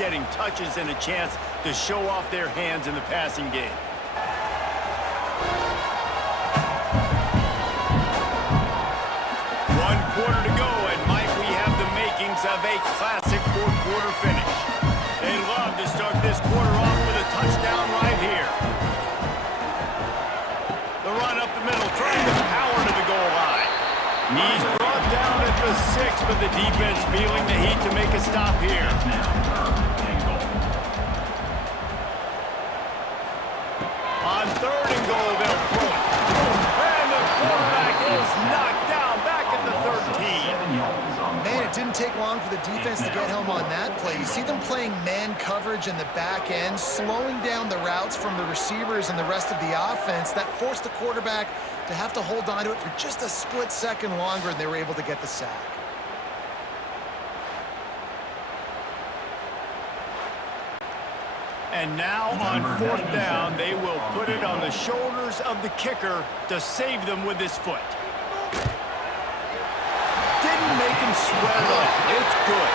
getting touches and a chance to show off their hands in the passing game. One quarter to go, and Mike, we have the makings of a classic fourth-quarter finish. They'd love to start this quarter off with a touchdown right here. The run up the middle, trying to power to the goal line. He's brought down at the 6, but the defense feeling the heat to make a stop here. On 3rd and goal, they'll throw it. And the quarterback is knocked down back at the 13. Man, it didn't take long for the defense to get home on that play. You see them playing man coverage in the back end, slowing down the routes from the receivers and the rest of the offense. That forced the quarterback to have to hold on to it for just a split second longer, and they were able to get the sack. And now on 4th down, they will put it on the shoulders of the kicker to save them with his foot. Didn't make him sweat at all. It's good.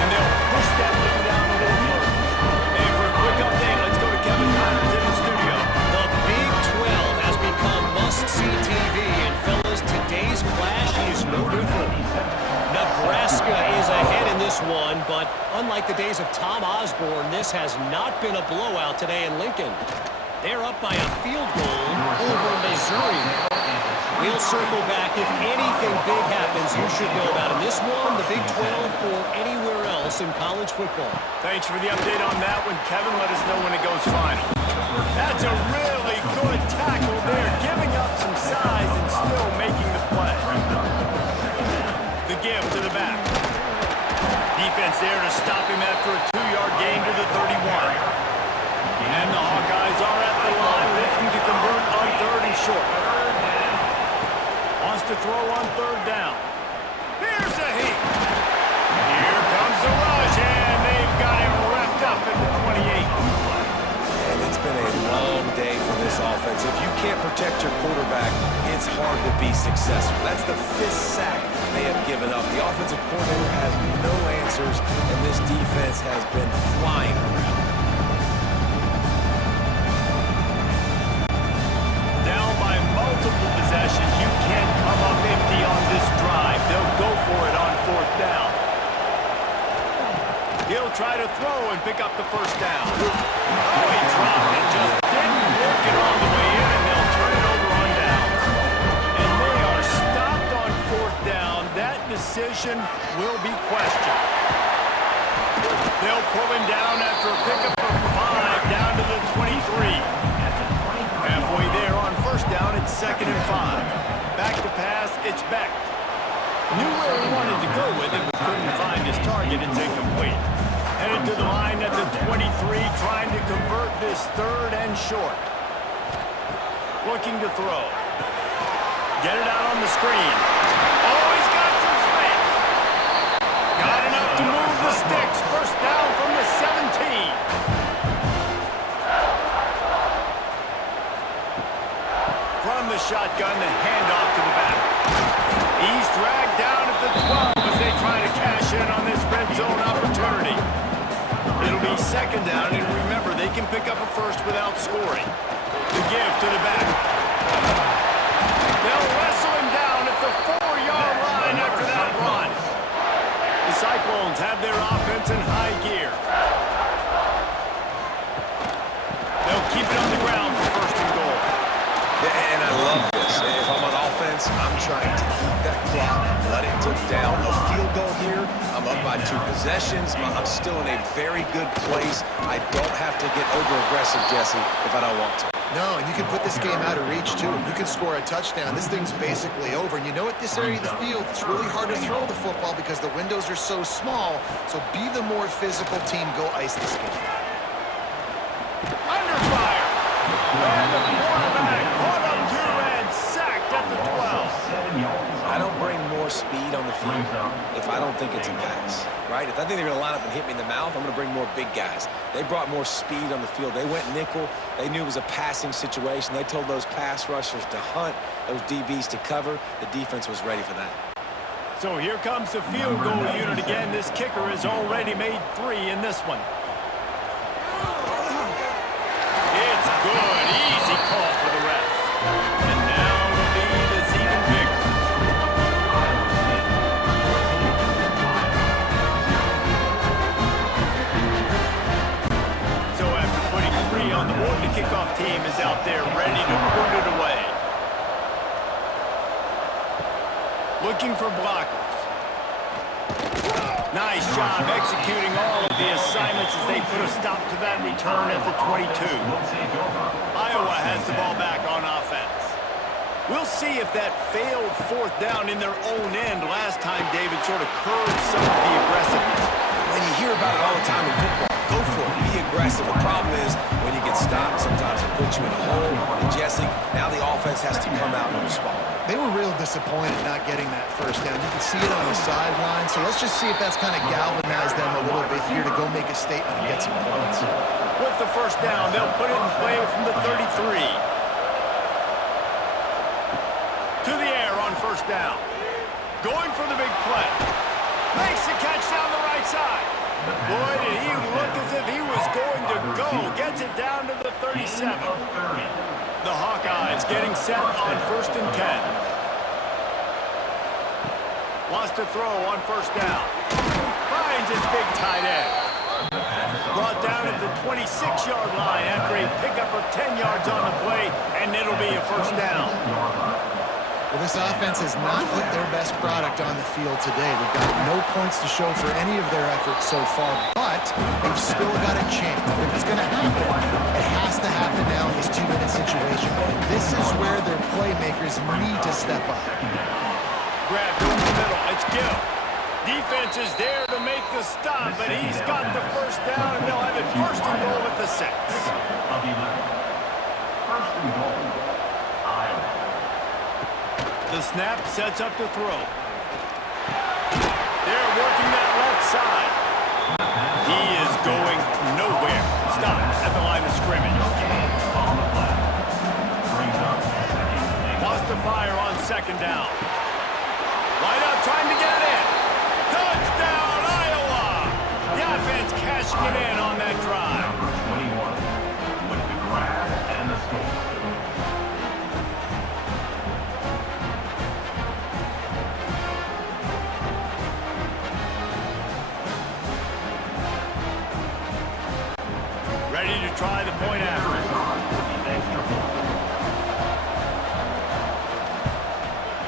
And they'll push that thing down a little further. And for a quick update, let's go to Kevin Connors in the studio. The Big 12 has become must-see TV, and fellas, today's clash is no different. Nebraska is ahead in this one, but unlike the days of Tom Osborne, this has not been a blowout today in Lincoln. They're up by a field goal over Missouri. We'll circle back. If anything big happens, you should know about it. This one, the Big 12, or anywhere else in college football. Thanks for the update on that one, Kevin. Let us know when it goes final. That's a really good tackle there, giving up some size and still making the play. The give to the back. Defense there to stop him after a 2-yard gain to the 31. And the Hawkeyes are at the line looking to convert on 3rd and short. Wants to throw on 3rd down. Here's a heat. Here comes the rush, and they've got him wrapped up at the 28. And it's been a long day for this offense. If you can't protect your quarterback, it's hard to be successful. That's the 5th sack they have given up. The offensive coordinator has no answers, and this defense has been flying around. Down by multiple possessions, you can't come up empty on this drive. They'll go for it on 4th down. He'll try to throw and pick up the 1st down. Oh, he dropped it, just didn't work it on the way in, and they'll turn it over on downs. And they are stopped on 4th down. That decision will be questioned. They'll pull him down after a pickup of 5 down to the 23. Halfway there on 1st down, it's 2nd and 5. Back to pass, it's Beck. Knew where he wanted to go with it, but couldn't find his target. It's incomplete. Headed to the line at the 23, trying to convert this 3rd and short. Looking to throw. Get it out on the screen. Oh, he's got some space. Got enough to move the sticks. 1st down from the 17. From the shotgun, the handoff to the back. He's dragged down at the 12 as they try to cash in on this red zone opportunity. It'll be 2nd down, and remember, they can pick up a 1st without scoring. The give to the back. They'll wrestle him down at the 4-yard line after that run. The Cyclones have their offense in high gear. They'll keep it on the ground for 1st and goal. And I love this. If I'm on offense, I'm trying to keep that clock, let it tick down. A field goal here, I'm up by 2 possessions. I'm still in a very good place. I don't have to get over-aggressive, Jesse, if I don't want to. No, and you can put this game out of reach, too. You can score a touchdown. This thing's basically over. And you know, at this area of the field, it's really hard to throw the football because the windows are so small. So be the more physical team. Go ice this game. Under fire. And the quarterback caught up to and sacked at the 12. I don't bring more speed on the field if I don't think it's a pass, right? If I think they're going to line up and hit me in the mouth, I'm going to bring more big guys. They brought more speed on the field. They went nickel. They knew it was a passing situation. They told those pass rushers to hunt, those DBs to cover. The defense was ready for that. So here comes the field goal unit again. This kicker has already made 3 in this one. It's good. Easy call for the ref. And now the lead is even bigger. So after putting 3 on the board, the kickoff team is out there ready to boot it away. Looking for blockers. Nice job executing all of the assignments as they put a stop to that return at the 22. Iowa has the ball back on offense. We'll see if that failed 4th down in their own end last time, David, sort of curbed some of the aggressiveness. When you hear about it all the time in football, go for it, be aggressive. The problem is when you get stopped, sometimes it puts you in a hole. And Jesse, now the offense has to come out and respond. They were real disappointed not getting that first down. You can see it on the sideline. So let's just see if that's kind of galvanized them a little bit here to go make a statement and get some points. With the first down, they'll put it in play from the 33. To the air on first down. Going for the big play. Makes the catch down the right side. Boy, did he look as if he was going to go. Gets it down to the 37. The Hawkeyes getting set on 1st and 10. Wants to throw on first down. Finds his big tight end. Brought down at the 26-yard line after a pickup of 10 yards on the play, and it'll be a first down. Well, this offense has not put their best product on the field today. They've got no points to show for any of their efforts so far, but they've still got a chance. If it's going to happen, it has to happen now in this 2-minute situation. This is where their playmakers need to step up. Grab in the middle. It's Gill. Defense is there to make the stop, but he's got the first down, and they'll have it 1st and goal at the 6. The snap sets up to throw. They're working that left side. He is going nowhere. Stop at the line of scrimmage. Wants to fire on 2nd down. Wide out trying to get in. Touchdown, Iowa! The offense cashing it in on that drive. With the grab and the score. Ready to try the point after.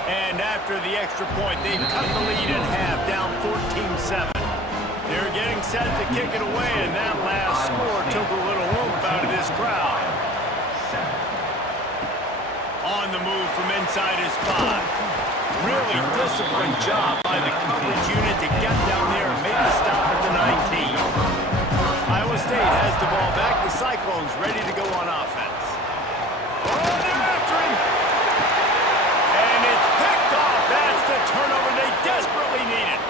And after the extra point, they've cut the lead in half, down 14-7. They're getting set to kick it away, and that last score took a little oomph out of this crowd. On the move from inside his 5. Really disciplined job by the coverage unit to get down there and make the stop at the 19. Iowa State has the ball back. The Cyclones ready to go on offense. Oh, they're after him. And it's picked off. That's the turnover they desperately needed.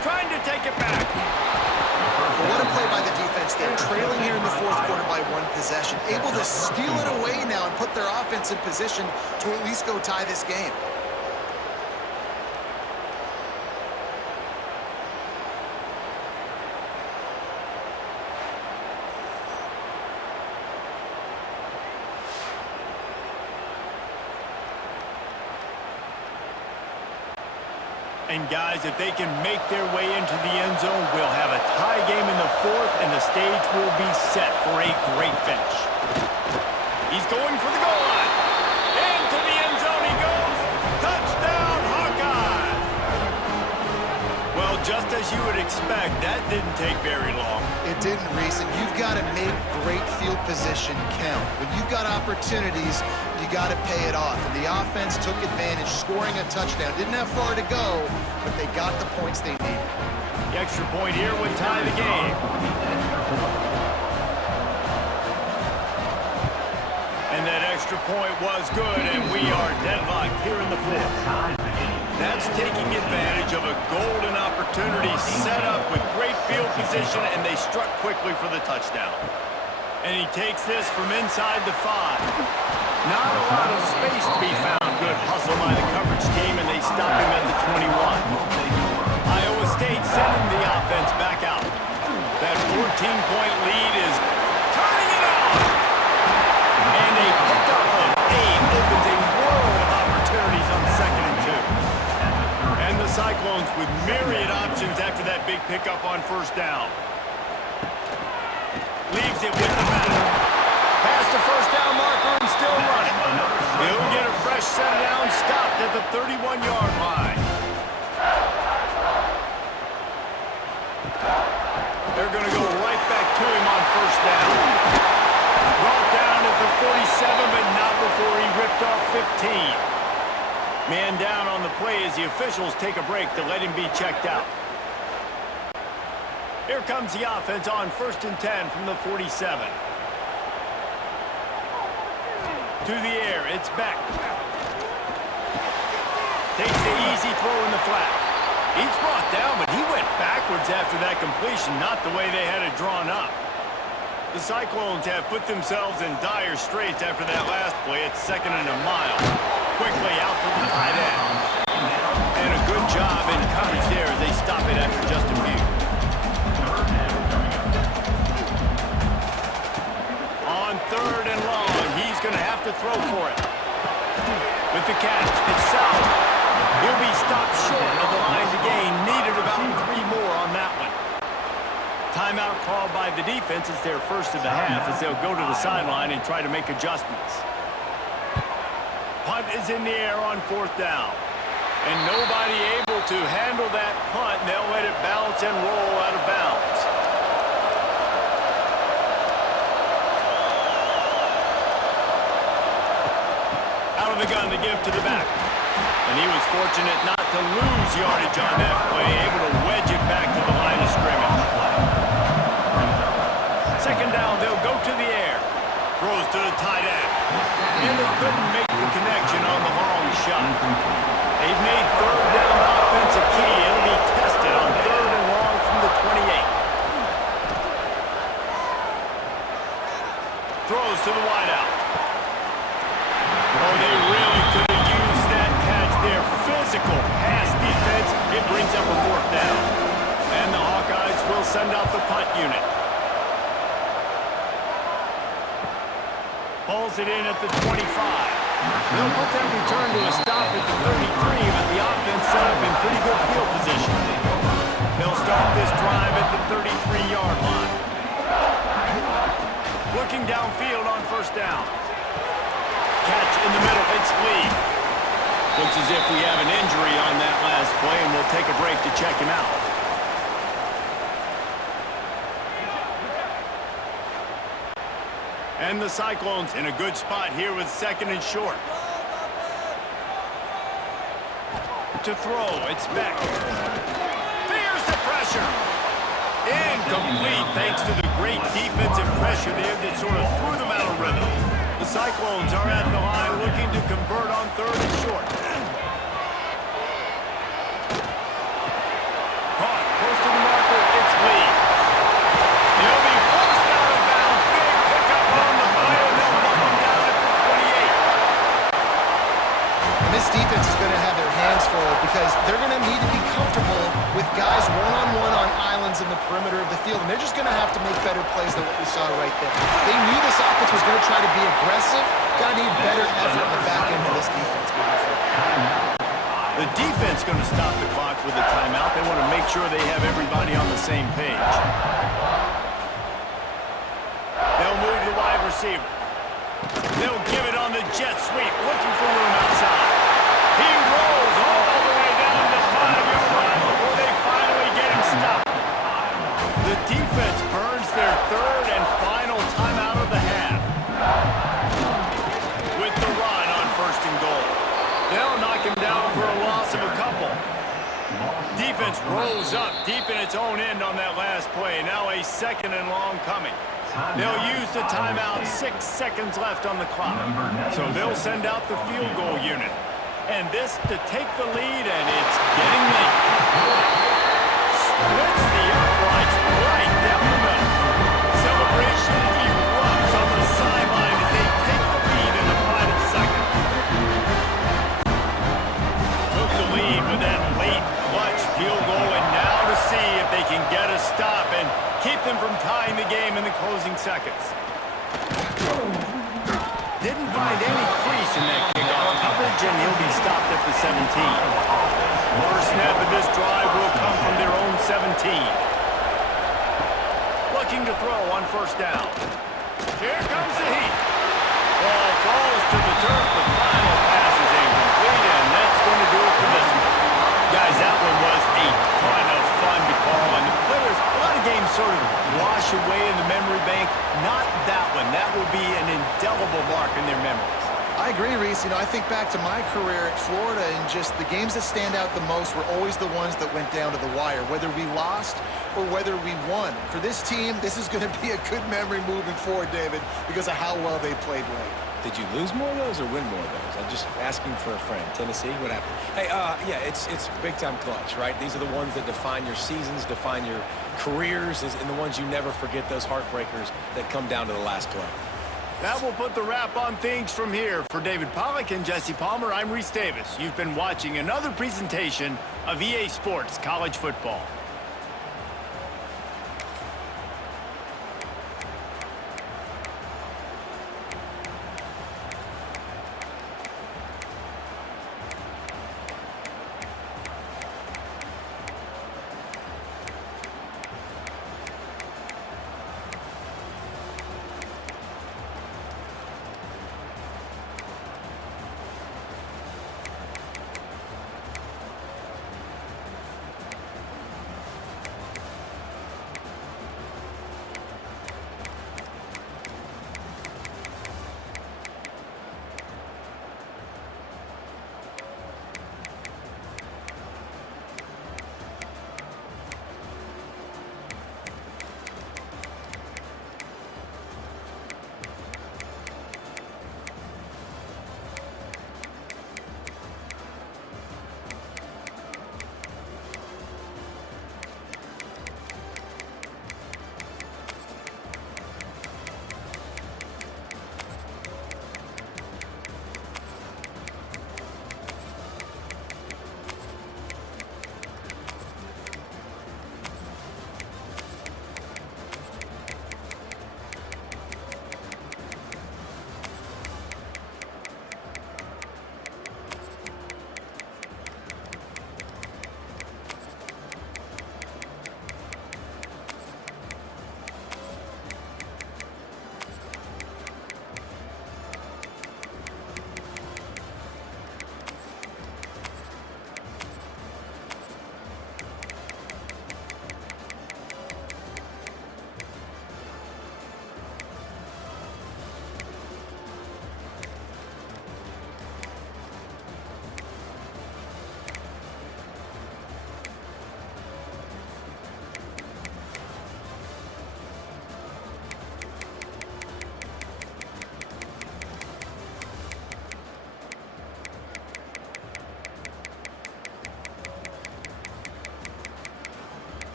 Trying to take it back. Well, what a play by the defense there. Trailing here in the 4th quarter by 1 possession. Able to steal it away now and put their offense in position to at least go tie this game. And guys, if they can make their way into the end zone, we'll have a tie game in the 4th, and the stage will be set for a great finish. He's going for the goal line. Into the end zone he goes. Touchdown, Hawkeyes! Well, just as you would expect, that didn't take very long. It didn't, Reese, and you've got to make great field position count. When you've got opportunities, you got to pay it off. And the offense took advantage, scoring a touchdown. Didn't have far to go, but they got the points they needed. The extra point here would tie the game. And that extra point was good, and we are deadlocked here in the 4th. That's taking advantage of a golden opportunity set up with great field position, and they struck quickly for the touchdown. And he takes this from inside the 5. Not a lot of space to be found. Good hustle by the coverage team, and they stop him at the 21. Iowa State sending the offense back out. That 14-point lead is turning it on. And a pickup of 8 opens a world of opportunities on 2nd and 2. And the Cyclones with myriad options after that big pickup on 1st down. Leaves it with the back. Past the 1st down marker and still running. He'll get a fresh set down, stopped at the 31-yard line. They're going to go right back to him on 1st down. Brought down at the 47, but not before he ripped off 15. Man down on the play as the officials take a break to let him be checked out. Here comes the offense on 1st and 10 from the 47. To the air, it's Beck. Takes the easy throw in the flat. He's brought down, but he went backwards after that completion, not the way they had it drawn up. The Cyclones have put themselves in dire straits after that last play. It's 2nd and a mile. Quickly out to the tight end. And a good job in coverage there as they stop it after just a few. On 3rd and long, he's going to have to throw for it. With the catch, it's South. He'll be stopped short of the line to gain. Needed about 3 more on that one. Timeout called by the defense. It's their first of the half as they'll go to the sideline and try to make adjustments. Punt is in the air on 4th down. And nobody able to handle that punt. They'll let it bounce and roll out of bounds. Out of the gun to give to the back. And he was fortunate not to lose yardage on that play, able to wedge it back to the line of scrimmage. 2nd down, they'll go to the air. Throws to the tight end. And they couldn't make the connection on the long shot. They've made 3rd down offense a key. It'll be tested on 3rd and long from the 28. Throws to the wideout. Oh, they really could have used that catch there. Physical pass defense. It brings up a 4th down. And the Hawkeyes will send out the punt unit. Pulls it in at the 25. They'll put that return to a stop at the 33, but the offense set up in pretty good field position. They'll start this drive at the 33-yard line. Looking downfield on 1st down. Catch in the middle, it's Lee. Looks as if we have an injury on that last play, and we'll take a break to check him out. And the Cyclones in a good spot here with 2nd and short. To throw, it's Beck. There's the pressure. Incomplete thanks to the great defensive pressure there that sort of threw them out of rhythm. The Cyclones are at the line looking to convert on 3rd and short. Caught, close to the marker, it's Lee. He'll be forced out of bounds. Big pickup on the play, and they'll knock him down at the 28. And this defense is going to have their hands full because they're going to need to be comfortable with guys one-on-one on islands in the perimeter of the field, and they're just going to have to make better plays than what we saw right there. They knew this offense was going to try to be aggressive. Got to need better effort on the back end of this defense moving forward. The defense going to stop the clock with a timeout. They want to make sure they have everybody on the same page. They'll move the wide receiver. They'll give it on the jet sweep, looking for room outside. He rolls all the way down to the 5-yard line before they finally get him stopped. The defense burns their 3rd and final timeout of the half. With the run on 1st and goal. They'll knock him down for a loss of a couple. Defense rolls up deep in its own end on that last play. Now a 2nd and long coming. They'll use the timeout, 6 seconds left on the clock. So they'll send out the field goal unit. And this to take the lead, and it's getting late. Splits the uprights right down the middle. Celebration erupts game in the closing seconds. Didn't find any crease in that kickoff coverage, and he'll be stopped at the 17. First snap of this drive will come from their own 17. Looking to throw on first down. Here comes the heat. Ball falls to the turf. The final pass is incomplete, and that's going to do it for this one. Guys, that one was a ton of fun to call, and the players, a lot of games sort of wash away in the memory bank. Not that one. That will be an indelible mark in their memories. I agree, Reese. I think back to my career at Florida, and just the games that stand out the most were always the ones that went down to the wire, whether we lost or whether we won. For this team, this is going to be a good memory moving forward, David, because of how well they played late. Did you lose more of those or win more of those? I'm just asking for a friend. Tennessee, what happened? Hey, yeah, it's big-time clutch, right? These are the ones that define your seasons, define your careers, and the ones you never forget, those heartbreakers that come down to the last play. That will put the wrap on things from here. For David Pollack and Jesse Palmer, I'm Reese Davis. You've been watching another presentation of EA Sports College Football.